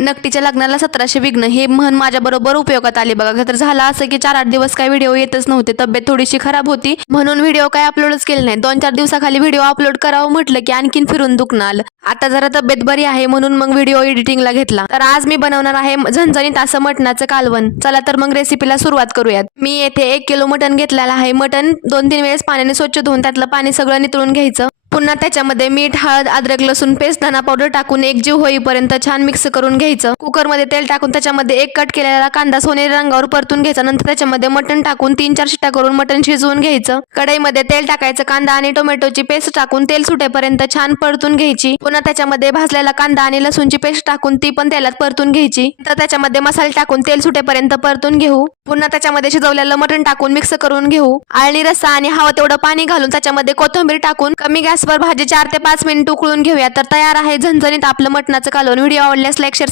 नकटीच्या लग्नाला 1700 विघ्न हे म्हण माझ्या बरोबर उपयोगात आले बघा. तर झालं असं की 4-8 दिवस काय व्हिडिओ येतच नव्हते, तब्येत थोडीशी खराब होती म्हणून व्हिडिओ काय अपलोडच केले नाही. 2-4 दिवसाखाली व्हिडिओ अपलोड करावं म्हटलं की आणखीन फिरून दुखणं आलं. आता जरा तब्येत बरी आहे म्हणून मग व्हिडिओ एडिटिंगला घेतला. तर आज मी बनवणार आहे झणझणीत असं मटणाचं कालवण. चला तर मग रेसिपीला सुरुवात करूयात. मी येथे 1 किलो मटण घेतलेलं आहे. मटण 2-3 वेळेस पाण्याने स्वच्छ धुवून त्यातलं पाणी सगळं नितळून घ्यायचं. पुन्हा त्याच्यामध्ये मीठ, हळद, अद्रक, लसूण पेस्ट, धना पावडर टाकून एकजीव होईपर्यंत छान मिक्स करून घ्यायचं. कुकरमध्ये तेल टाकून त्याच्यामध्ये एक कट केलेला कांदा सोनेरी रंगावर परतून घ्यायचा. नंतर त्याच्यामध्ये मटण टाकून 3-4 शिट्ट्या करून मटण शिजवून घ्यायचं. कढईमध्ये तेल टाकायचं, कांदा आणि टोमॅटोची पेस्ट टाकून तेल सुटेपर्यंत छान परतून घ्यायची. पुन्हा त्याच्यामध्ये भाजलेला कांदा आणि लसूणची पेस्ट टाकून ती पण तेलात परतून घ्यायची. तर त्याच्यामध्ये मसाले टाकून तेल सुटेपर्यंत परतून घेऊ. पुन्हा त्याच्यामध्ये शिजवलेलं मटण टाकून मिक्स करून घेऊ. आळणी रस्सा आणि हवं तेवढं पाणी घालून त्याच्यामध्ये कोथिंबीर टाकून कमी गॅसवर भाजी 4 ते 5 मिनिट उकळून घेऊया. तर तयार आहे झणझणीत आपलं मटणाचं कालवण. व्हिडिओ आवडल्यास लाईक, शेअर